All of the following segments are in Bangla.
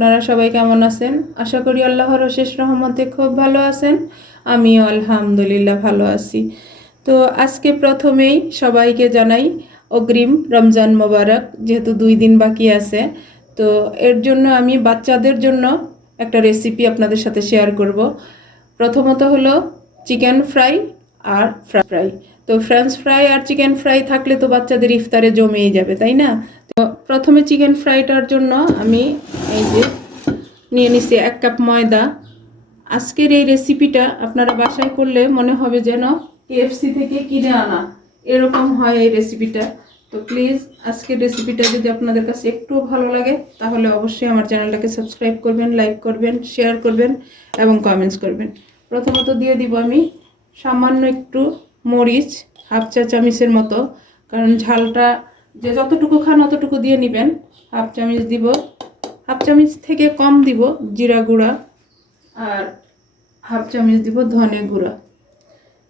আপনারা সবাই কেমন আছেন? আশা করি আল্লাহর অশেষ রহমতে খুব ভালো আছেন। আমিও আলহামদুলিল্লাহ ভালো আছি। তো আজকে প্রথমেই সবাইকে জানাই অগ্রিম রমজান মোবারক, যেহেতু 2 দিন বাকি আছে। তো এর জন্য আমি বাচ্চাদের জন্য একটা রেসিপি আপনাদের সাথে শেয়ার করব। প্রথমত হলো চিকেন ফ্রাই আর ফ্রাই। তো ফ্রেঞ্চ ফ্রাই আর চিকেন ফ্রাই থাকলে তো বাচ্চাদের ইফতারে জমেই যাবে, তাই না? তো প্রথমে চিকেন ফ্রাইটার জন্য আমি এই যে নিয়ে নিছি 1 কাপ ময়দা। আজকের এই রেসিপিটা আপনারা বাসায় করলে মনে হবে যেন কেএফসি থেকে কিনে আনা, এরকম হয় এই রেসিপিটা। তো প্লিজ আজকের রেসিপিটা যদি আপনাদের কাছে একটু ভালো লাগে তাহলে অবশ্যই আমার চ্যানেলটাকে সাবস্ক্রাইব করবেন, লাইক করবেন, শেয়ার করবেন এবং কমেন্টস করবেন। প্রথমত দিয়ে দিব আমি সামান্য একটু মরিচ, 1/2 চা চামচের মতো, কারণ ঝালটা যে যতটুকু খান অতটুকু দিয়ে নেবেন। 1/2 চামচ দিব, 1/2 চামচ থেকে কম দিব জিরা গুঁড়া, আর 1/2 চামচ দিব ধনে গুঁড়া।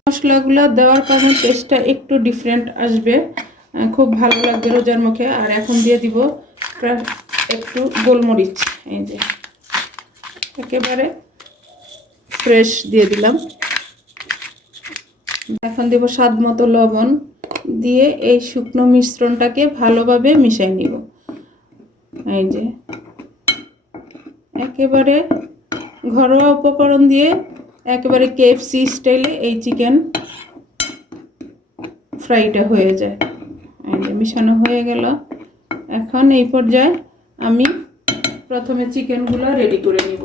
মশলাগুলো দেওয়ার কারণে টেস্টটা একটু ডিফারেন্ট আসবে, খুব ভালো লাগবে রোজার মুখে। আর এখন দিয়ে দিব একটু গোলমরিচ, এই যে একেবারে ফ্রেশ দিয়ে দিলাম। এখন দেব স্বাদ মতো লবণ, দিয়ে এই শুকনো মিশ্রণটাকে ভালোভাবে মিশিয়ে নিব। এই যে একেবারে ঘরোয়া উপকরণ দিয়ে একেবারে কেএফসি স্টাইলে এই চিকেন ফ্রাইটা হয়ে যায়। এই যে মিশানো হয়ে গেল। এখন এই পর্যায়ে আমি প্রথমে চিকেনগুলো রেডি করে নিব।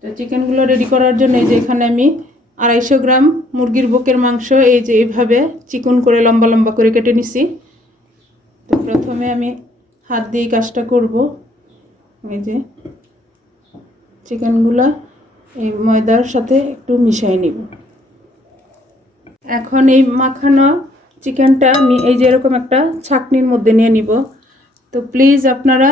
তো চিকেনগুলো রেডি করার জন্য এই যে এখানে আমি 250 গ্রাম মুরগির বুকের মাংস এই যে এইভাবে চিকন করে লম্বা লম্বা করে কেটে নিছি। তো প্রথমে আমি হাত দিয়ে কাজটা করব। এই যে চিকেনগুলো এই ময়দার সাথে একটু মিশিয়ে নিব। এখন এই মাখানো চিকেনটা আমি এই যে এরকম একটা ছাঁকনির মধ্যে নিয়ে নিব। তো প্লিজ আপনারা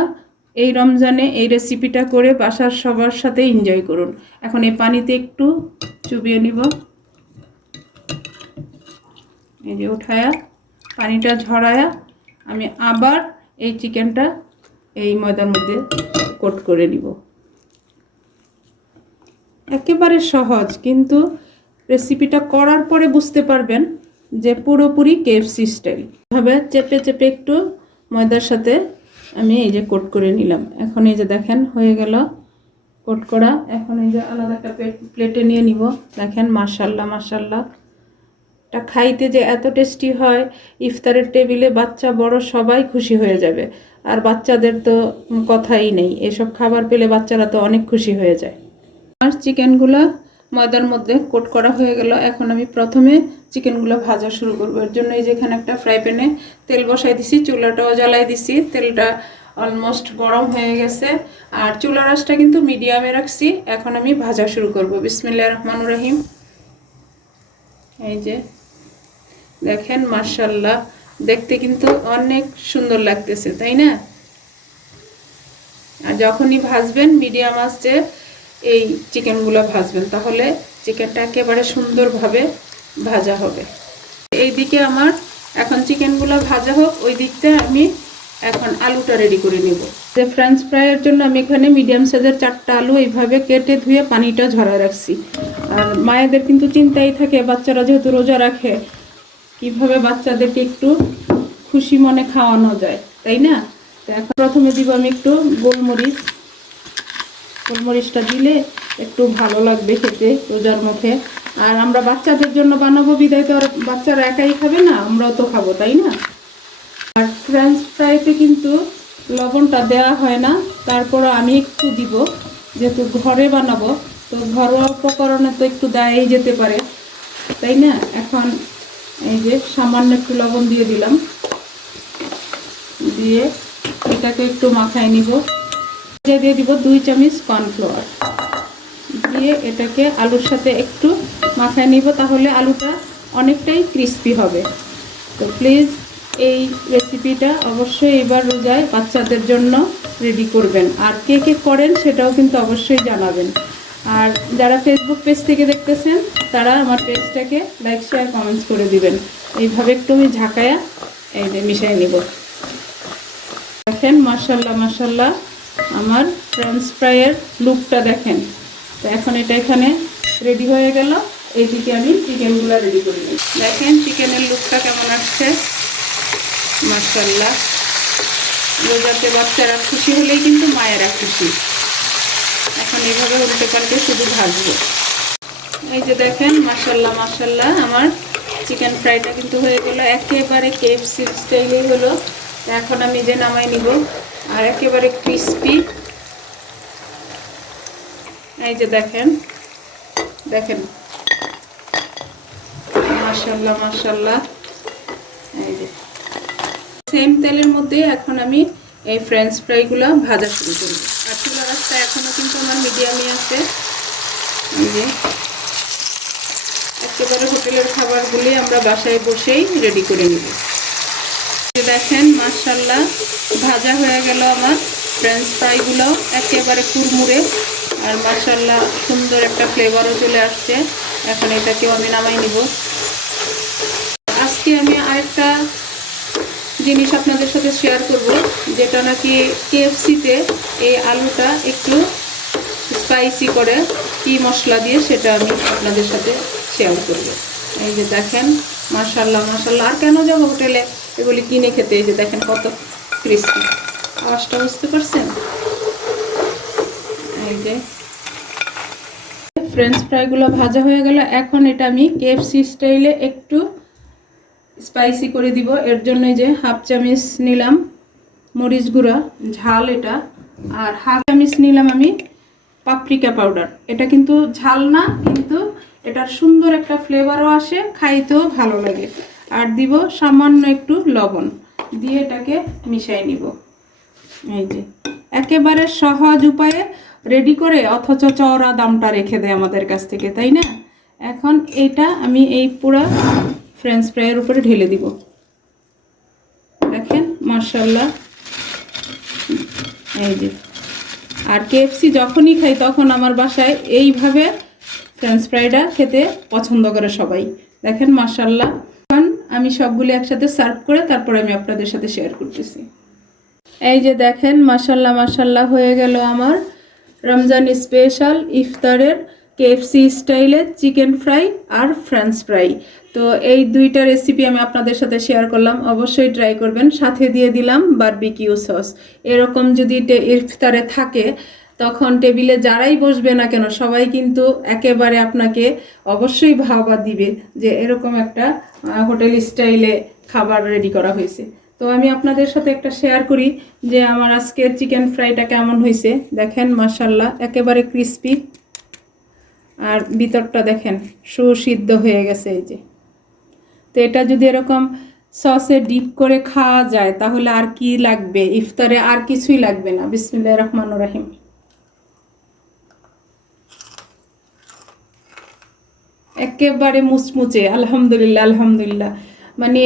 এই রমজানে এই রেসিপিটা করে বাসার সবার সাথে এনজয় করুন। এখন এই পানিতে একটু চুবিয়ে নিব। এই যে উঠায়া পানিটা ঝরায়া আমি আবার এই চিকেনটা এই ময়দার মধ্যে কোট করে নিব। একেবারে সহজ, কিন্তু রেসিপিটা করার পরে বুঝতে পারবেন যে পুরোপুরি কেএফসি স্টাইল। এভাবে চেপে চেপে একটু ময়দার সাথে আমি এই যে কোট করে নিলাম। এখন এই যে দেখেন হয়ে গেল কোট করা। এখন এই যে আলাদা একটা প্লেটে নিয়ে নিব। দেখেন মাশাল্লাহ মাশাল্লাহ, এটা খাইতে যে এত টেস্টি হয়, ইফতারের টেবিলে বাচ্চা বড় সবাই খুশি হয়ে যাবে। আর বাচ্চাদের তো কথাই নেই, এসব খাবার পেলে বাচ্চারা তো অনেক খুশি হয়ে যায়। আর চিকেনগুলো ময়দার মধ্যে কোট করা হয়ে গেল। এখন আমি প্রথমে চিকেনগুলো ভাজা শুরু করব। এর জন্য এই যে এখানে একটা ফ্রাই প্যানে তেল বসাই দিছি, চুলাটাও জ্বালাই দিছি। তেলটা অলমোস্ট গরম হয়ে গেছে, আর চুলার আঁচটা কিন্তু মিডিয়ামে রাখছি। এখন আমি ভাজা শুরু করব। বিসমিল্লাহির রহমানির রহিম। এই যে দেখেন মাশাআল্লাহ, দেখতে কিন্তু অনেক সুন্দর লাগতেছে, তাই না? আর যখনই ভাজবেন মিডিয়াম আঁচে এই চিকেনগুলো ভাজবেন, তাহলে চিকেনটা একেবারে সুন্দরভাবে ভাজা হবে। এই দিকে আমার এখন চিকেনগুলো ভাজা হোক, ওই দিকটা আমি এখন আলুটা রেডি করে নেব। যে ফ্রেঞ্চ ফ্রাইয়ের জন্য আমি এখানে মিডিয়াম সাইজের 4টা আলু এইভাবে কেটে ধুয়ে পানিটা ঝরা রাখছি। আর মায়েদের কিন্তু চিন্তাই থাকে, বাচ্চারা যেহেতু রোজা রাখে, কিভাবে বাচ্চাদেরকে একটু খুশি মনে খাওয়ানো যায়, তাই না? তো এখন প্রথমে দিব আমি একটু গোলমরিচ। গোলমরিচটা দিলে একটু ভালো লাগবে খেতে রোজার মুখে। আর আমরা বাচ্চাদের জন্য বানাবো বিদায়, তো আর বাচ্চারা একাই খাবে না, আমরাও তো খাবো, তাই না? আর ফ্রেঞ্চ ফ্রাইতে কিন্তু লবণটা দেওয়া হয় না, তারপরও আমি একটু দিব, যেহেতু ঘরে বানাবো তো ঘরোয়া উপকরণে তো একটু দেওয়াই যেতে পারে, তাই না? এখন এই যে সামান্য একটু লবণ দিয়ে দিলাম, দিয়ে এটাকে একটু মাখায় নিব। দিয়ে দিব 2 চামচ কর্নফ্লাওয়ার, দিয়ে এটাকে আলুর সাথে একটু মাখায় নিব, তাহলে আলুটা অনেকটাই ক্রিস্পি হবে। তো প্লিজ এই রেসিপিটা অবশ্যই এবার রোজায় বাচ্চাদের জন্য রেডি করবেন। আর কে কে করেন সেটাও কিন্তু অবশ্যই জানাবেন। আর যারা ফেসবুক পেজ থেকে দেখতেছেন তারা আমার পেজটাকে লাইক শেয়ার কমেন্টস করে দিবেন। এইভাবে একটু আমি ঝাঁকায়া এই যে মিশিয়ে নিব। দেখেন মাশাল্লাহ মাশাল্লাহ, আমার ফ্রেঞ্চ ফ্রাইয়ের লুকটা দেখেন। তো এখন এটা এখানে রেডি হয়ে গেল। এইদিকে আমি চিকেনগুলো রেডি করে নিই। দেখেন চিকেনের লুকটা কেমন আসছে, মাশাআল্লাহ। রোজাতে বাচ্চারা খুশি হলেই কিন্তু মায়েরা খুশি। এখন এইভাবে উল্টে পাল্টে শুধু ভাজবো। এই যে দেখেন মাশাআল্লাহ মাশাআল্লাহ, আমার চিকেন ফ্রাইটা কিন্তু হয়ে গেল, একেবারে KFC স্টাইলেই হলো। এখন আমি যে নামাই নিব, আর একেবারে ক্রিস্পি। এই যে দেখেন দেখেন মাশাআল্লাহ মাশাআল্লাহ। এই যে সেম তেলের মধ্যে এখন আমি এই ফ্রেঞ্চ ফ্রাইগুলো ভাজা শুরু করব। আর চুলার আঁচটা এখনও কিন্তু আমার মিডিয়ামে আছে। এই যে একেবারে হোটেলের খাবারগুলি আমরা বাসায় বসেই রেডি করে নিব। দেখেন মাশাআল্লাহ ভাজা হয়ে গেল আমার ফ্রেঞ্চ ফ্রাইগুলো, একেবারে কুরমুরে। আর মাশাআল্লাহ সুন্দর একটা ফ্লেভারও চলে আসছে। এখন এটাকেও আমি নামাই নিব। আজকে আমি আরেকটা জিনিস আপনাদের সাথে শেয়ার করব, যেটা নাকি KFC-তে এই আলুটা একটু স্পাইসি করে কি মশলা দিয়ে, সেটা আমি আপনাদের সাথে শেয়ার করব। এই যে দেখেন মাশাআল্লাহ মাশাআল্লাহ। আর কেন যাব হোটেলে এগুলি কিনে খেতে? এই যে দেখেন কত ক্রিস্পি, আওয়াজটা বুঝতে পারছেন? এই যে ফ্রেঞ্চ ফ্রাইগুলো ভাজা হয়ে গেল। এখন এটা আমি KFC স্টাইলে একটু স্পাইসি করে দিব। এর জন্য যে হাফ চামচ নিলাম মরিচ গুঁড়া, ঝাল এটা। আর হাফ চামচ নিলাম আমি পাপরিকা পাউডার। এটা কিন্তু ঝাল না, কিন্তু এটার সুন্দর একটা ফ্লেভারও আসে, খাইতেও ভালো লাগে। আর দিব সামান্য একটু লবণ দিয়ে এটাকে মিশাই নিব। এই যে একেবারে সহজ উপায়ে রেডি করে, অথচ চওড়া দামটা রেখে দেয় আমাদের কাছ থেকে, তাই না? এখন এটা আমি এই পুরো ফ্রেঞ্চ ফ্রাইয়ের উপরে ঢেলে দিব। দেখেন মাশাআল্লাহ। এই যে আর KFC যখনই খাই তখন আমার বাসায় এইভাবে ফ্রেঞ্চ ফ্রাইটা খেতে পছন্দ করে সবাই। দেখেন মাশাআল্লাহ। এখন আমি সবগুলো একসাথে সার্ভ করে তারপরে আমি আপনাদের সাথে শেয়ার করতেছি। এই যে দেখেন মাশাআল্লাহ মাশাআল্লাহ হয়ে গেল আমার রমজান স্পেশাল ইফতারের KFC স্টাইলের চিকেন ফ্রাই আর ফ্রেঞ্চ ফ্রাই। তো এই দুইটা রেসিপি আমি আপনাদের সাথে শেয়ার করলাম, অবশ্যই ট্রাই করবেন। সাথে দিয়ে দিলাম বারবিকিউ সস। এরকম যদি ইফতারে থাকে তখন টেবিলে যারাই বসবে না কেন সবাই কিন্তু একেবারে আপনাকে অবশ্যই ভাবা দিবে যে এরকম একটা হোটেল স্টাইলে খাবার রেডি করা হয়েছে। তো আমি আপনাদের সাথে একটা শেয়ার করি যে আমার আজকের চিকেন ফ্রাইটা কেমন হয়েছে। দেখেন মাশাআল্লাহ একেবারে ক্রিস্পি, আর ভিতরটা দেখেন সুসিদ্ধ হয়ে গেছে। এই যে তো এটা যদি এরকম সসে ডিপ করে খাওয়া যায় তাহলে আর কি লাগবে ইফতারে? আর কিছুই লাগবে না। বিসমিল্লাহির রহমানির রহিম। একেবারে মুচমুচে, আলহামদুলিল্লাহ আলহামদুলিল্লাহ। মানে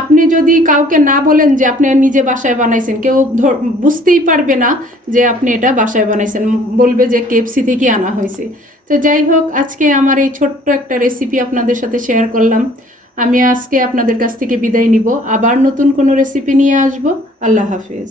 আপনি যদি কাউকে না বলেন যে আপনি নিজে বাসায় বানাইছেন, কেউ বুঝতেই পারবে না যে আপনি এটা বাসায় বানাইছেন, বলবে যে KFC থেকে আনা হয়েছে। তো যাই হোক, আজকে আমার এই ছোট্ট একটা রেসিপি আপনাদের সাথে শেয়ার করলাম। আমি আজকে আপনাদের কাছ থেকে বিদায় নিব, আবার নতুন কোনো রেসিপি নিয়ে আসব। আল্লাহ হাফেজ।